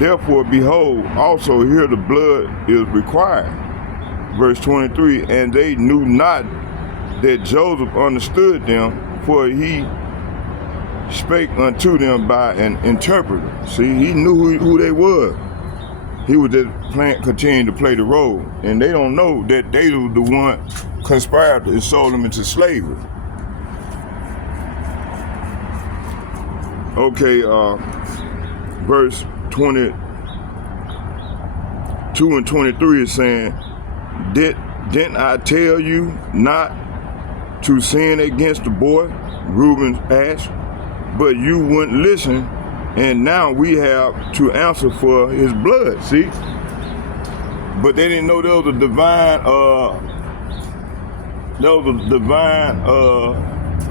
Therefore, behold, also here the blood is required. Verse 23, and they knew not that Joseph understood them, for he spake unto them by an interpreter. See, he knew who they were. He was just continuing to play the role, and they don't know that they were the one conspired and sold them into slavery. Okay, verse 22 and 23 is saying, didn't I tell you not to sin against the boy? Reuben asked, but you wouldn't listen, and now we have to answer for his blood, see? But they didn't know there was a divine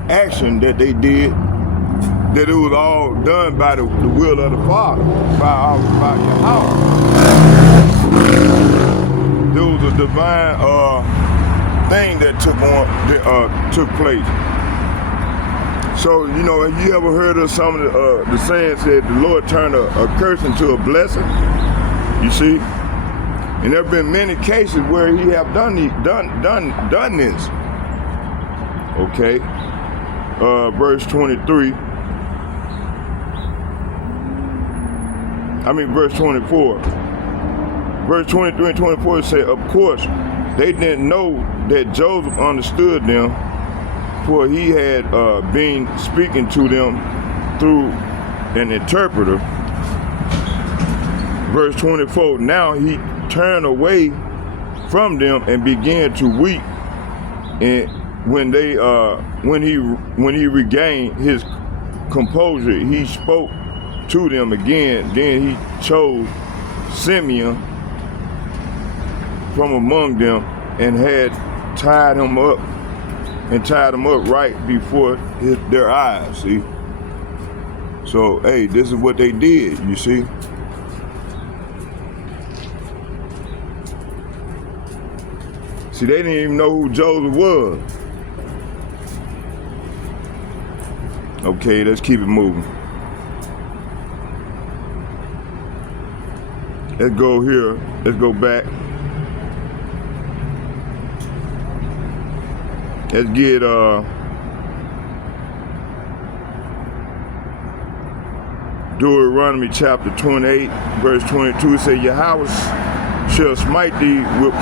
action that they did, that it was all done by the will of the Father, by Yahweh. there was a divine thing that took place. So, you know, have you ever heard of some of the saying said the Lord turned a curse into a blessing? You see? And there have been many cases where he have done this. Okay. Verse 24. Verse 23 and 24 say, of course, they didn't know that Joseph understood them, for he had been speaking to them through an interpreter. Verse 24, now he turned away from them and began to weep. And when he regained his composure, he spoke to them again. Then he chose Simeon from among them and had tied him up right before their eyes. See? So, hey, this is what they did, you see? See, they didn't even know who Joseph was. Okay, let's keep it moving. Let's go here. Let's go back. Let's get Deuteronomy chapter 28, verse 22. It says, Yahweh shall smite thee with a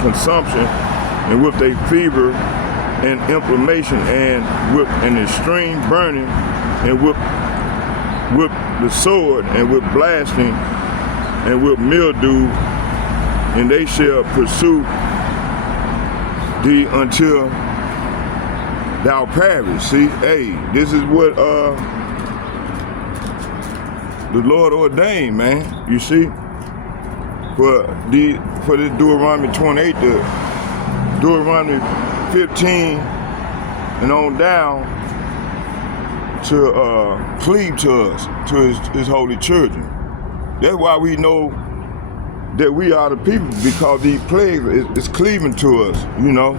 consumption, and with a fever and inflammation, and with an extreme burning, and with the sword, and with blasting, and with mildew, and they shall pursue thee until thou perish. See, hey, this is what the Lord ordained, man. You see, for this Deuteronomy 28 to Deuteronomy 15 and on down to cleave to us, to his holy children. That's why we know that we are the people, because these plagues is cleaving to us, you know.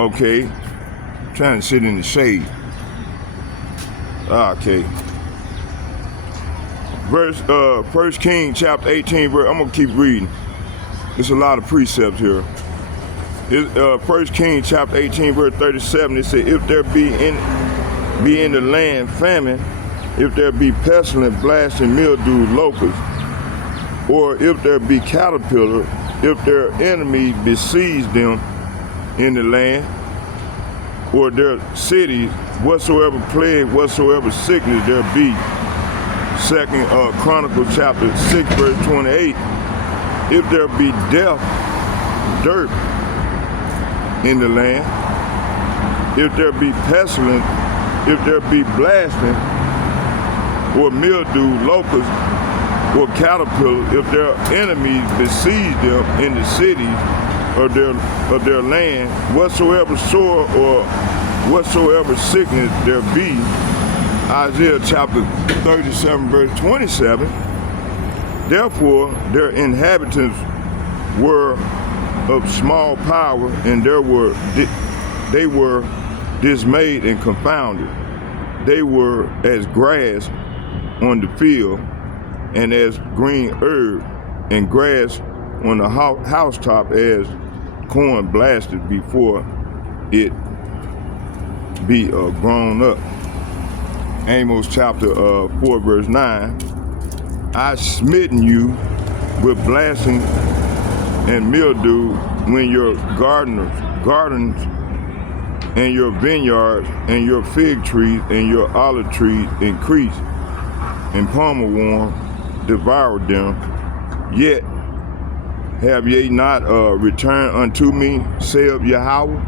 Okay, trying to sit in the shade. Okay. Verse 1 Kings chapter 18, verse, I'm gonna keep reading. There's a lot of precepts here. 1 Kings chapter 18, verse 37, it says, if there be in the land famine, if there be pestilence, blast, and mildew, locusts, or if there be caterpillar, if their enemy besiege them in the land, or their cities, whatsoever plague, whatsoever sickness there be. 2 Chronicles chapter 6, verse 28, if there be death, dirt in the land, if there be pestilence, if there be blasting, or mildew, locust, or caterpillar, if their enemies besiege them in the cities of their land, whatsoever sore or whatsoever sickness there be. Isaiah chapter 37, verse 27. Therefore, their inhabitants were of small power, and they were dismayed and confounded. They were as grass on the field, and as green herb, and grass on the housetop, as corn blasted before it be grown up. Amos chapter 4, verse 9. I smitten you with blasting and mildew when your gardens and your vineyards and your fig trees and your olive trees increased, and palmer worm devoured them. Yet have ye not returned unto me, saith Yahweh?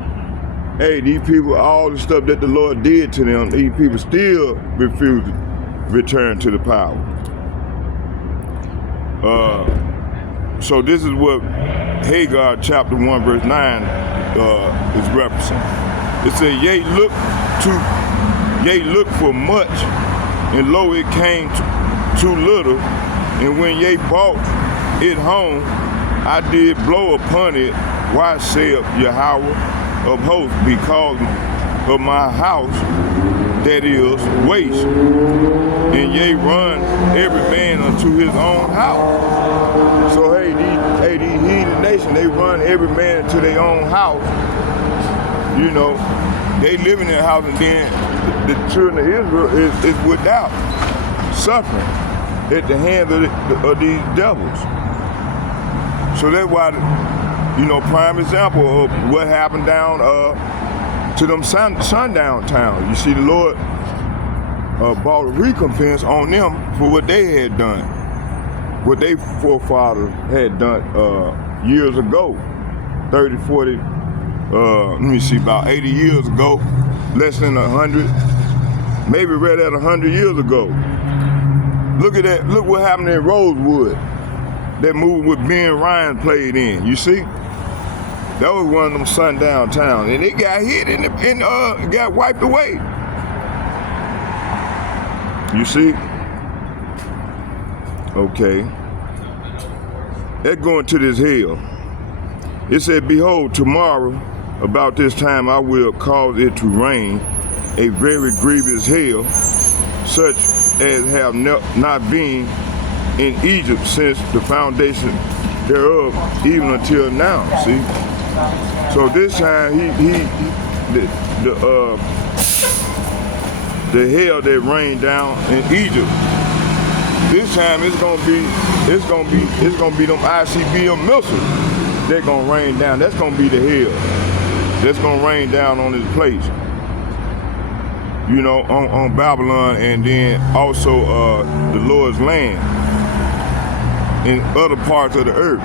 Hey, these people, all the stuff that the Lord did to them, these people still refuse to return to the power. So this is what Hagar chapter 1 verse 9 is referencing. It says, yea, look to Ye looked for much, and lo, it came too little. And when ye brought it home, I did blow upon it. Why saith Yahweh of hosts? Because of my house that is waste. And ye run every man unto his own house. So hey, these heathen nations, they run every man to their own house. You know, they live in their house, and then the children of Israel is without, suffering at the hands of these devils. So that's why, you know, prime example of what happened down to them sundown towns. You see, the Lord brought a recompense on them for what they had done, what their forefathers had done years ago, 30, 40, let me see, about 80 years ago, less than 100, maybe right at 100 years ago. Look at that, look what happened in Rosewood. That movie with Ben Ryan played in, you see? That was one of them sundown towns, and it got hit and got wiped away. You see? Okay. Let's go into this hell. It said, behold, tomorrow, about this time, I will cause it to rain a very grievous hail, such as have not been in Egypt since the foundation thereof, even until now. See? So this time the hail that rained down in Egypt, this time it's gonna be them ICBM missiles that's gonna rain down. That's gonna be the hail that's gonna rain down on this place. You know, on Babylon, and then also the Lord's land in other parts of the earth.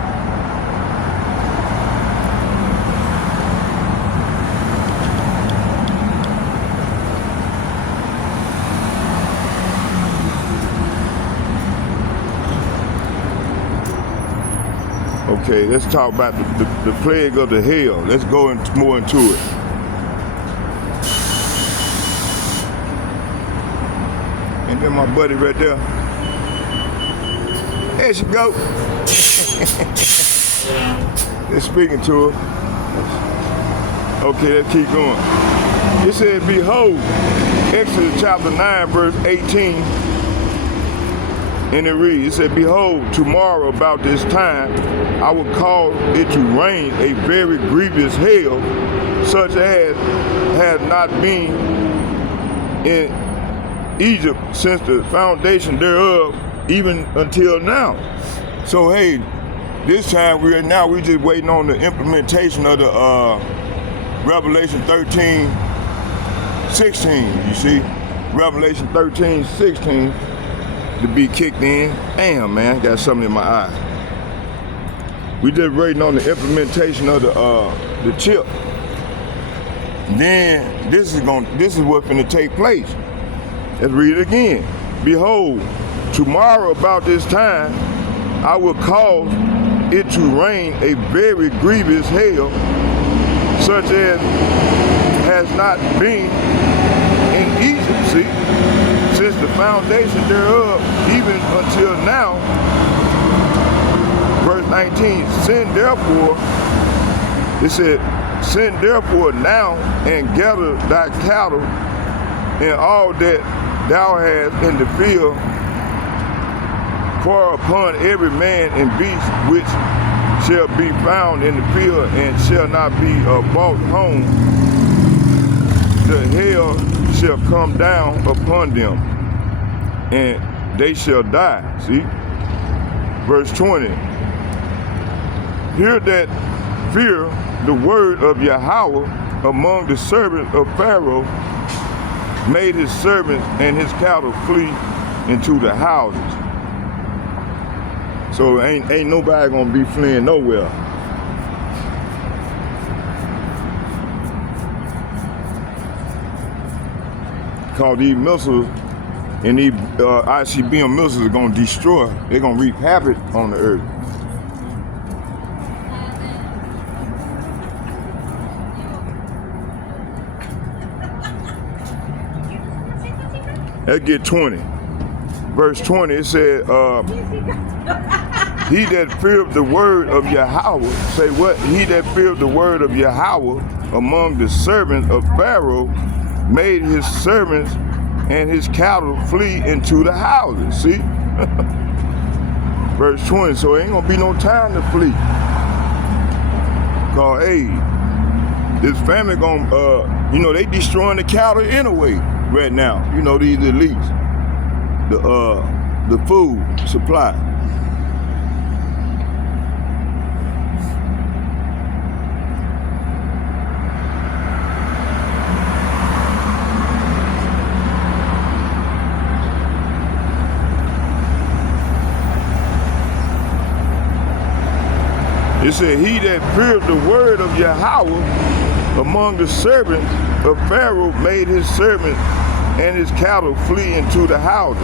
Okay, let's talk about the plague of the hail. Let's go more into it. And then my buddy right there. There she go. They're speaking to her. Okay, let's keep going. It said, behold, Exodus chapter 9, verse 18. And it reads, it said, behold, tomorrow about this time, I will cause it to rain a very grievous hail, such as has not been in Egypt since the foundation thereof, even until now. So hey, this time we just waiting on the implementation of the Revelation 13, 16. You see, Revelation 13, 16 to be kicked in. Damn, man, got something in my eye. We just waiting on the implementation of the chip. Then this is what's gonna take place. Let's read it again. Behold, tomorrow about this time, I will cause it to rain a very grievous hail, such as has not been in Egypt, see, since the foundation thereof, even until now. Verse 19, send therefore, it said, send therefore now and gather thy cattle and all that thou hast in the field, pour upon every man and beast which shall be found in the field and shall not be brought home. The hail shall come down upon them, and they shall die. See? Verse 20. Hear that fear the word of Yahweh among the servants of Pharaoh, made his servants and his cattle flee into the houses. So ain't nobody gonna be fleeing nowhere. Cause these missiles and these ICBM missiles are gonna destroy. They're gonna wreak havoc on the earth. Let's get 20. Verse 20, it said, he that feared the word of Yahweh, say what? He that feared the word of Yahweh among the servants of Pharaoh made his servants and his cattle flee into the houses. See? Verse 20, so it ain't gonna be no time to flee. Cause hey, this family gonna, they destroying the cattle anyway right now. These elites, the food supply. It said, he that feared the word of Yahweh among the servants of Pharaoh made his servants and his cattle flee into the houses.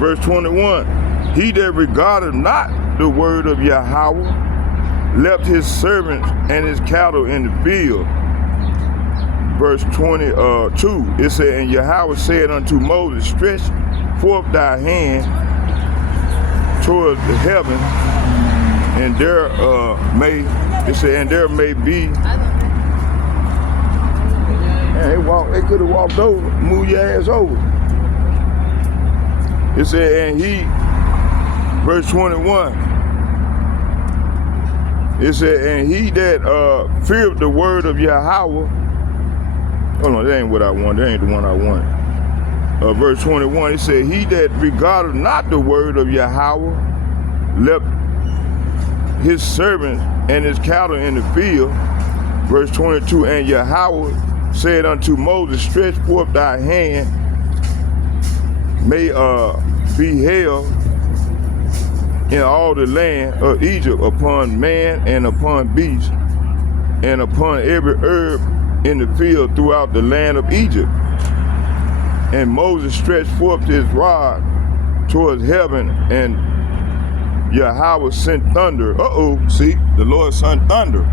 Verse 21, he that regarded not the word of Yahweh left his servants and his cattle in the field. Verse 22, it said, and Yahweh said unto Moses, stretch forth thy hand towards the heaven, and there may be. Man, they could have walked over, move your ass over. It said, and he, verse 21. It said, and he that feared the word of Yahweh. Oh no, that ain't what I want. That ain't the one I want. Verse 21. It said, he that regarded not the word of Yahweh left his servants and his cattle in the field. Verse 22, and Yahweh said unto Moses, stretch forth thy hand, may be held in all the land of Egypt upon man and upon beast and upon every herb in the field throughout the land of Egypt. And Moses stretched forth his rod towards heaven, and Yahweh sent thunder. See, the Lord sent thunder.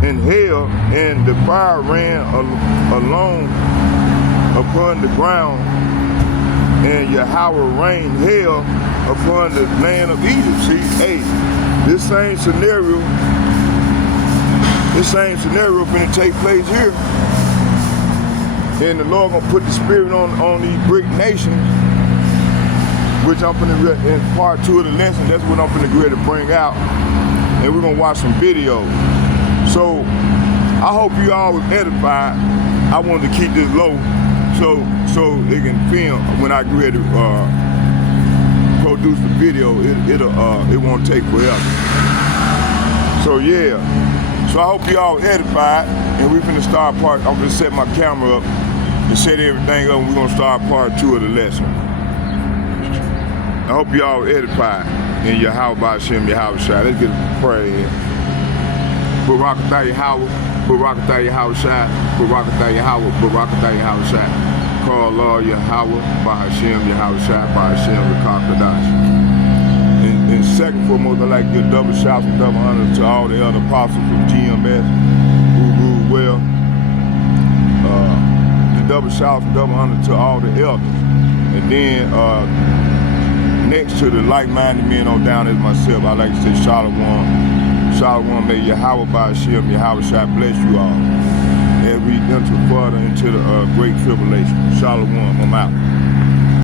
And hail, and the fire ran along upon the ground, and Yahweh rained hail upon the land of Egypt. See, hey, this same scenario finna take place here. And the Lord gonna put the spirit on these brick nations, which I'm finna, in part 2 of the lesson, that's what I'm finna get ready to bring out. And we're gonna watch some videos. So I hope you all was edified. I wanted to keep this low so it can film when I get ready to produce the video. It won't take forever. So yeah. So I hope you all edified, and we're finna start I'm gonna set my camera up and set everything up, and we're gonna start part 2 of the lesson. I hope you all edified in Yahweh B'Shem Yahweh Shai. Let's get a prayer in. Barakatah Yahweh, Barakatah Yahweh Shai, Barakatah Yahweh, Barakatah Yahweh Shai. Call Allah Yahweh B'Shem Yahweh Shai, B'Shem L'Kakadash. And second foremost, I'd like to give double shouts and double honor to all the other apostles from GMS who ruled well. And double shouts and double honor to all the elders. And then next to the like-minded men on down as myself, I'd like to say Shalom. Shalom, may Yahweh B'Shem Yahweh Shai bless you all as we enter further into the great tribulation. Shalom, I'm out.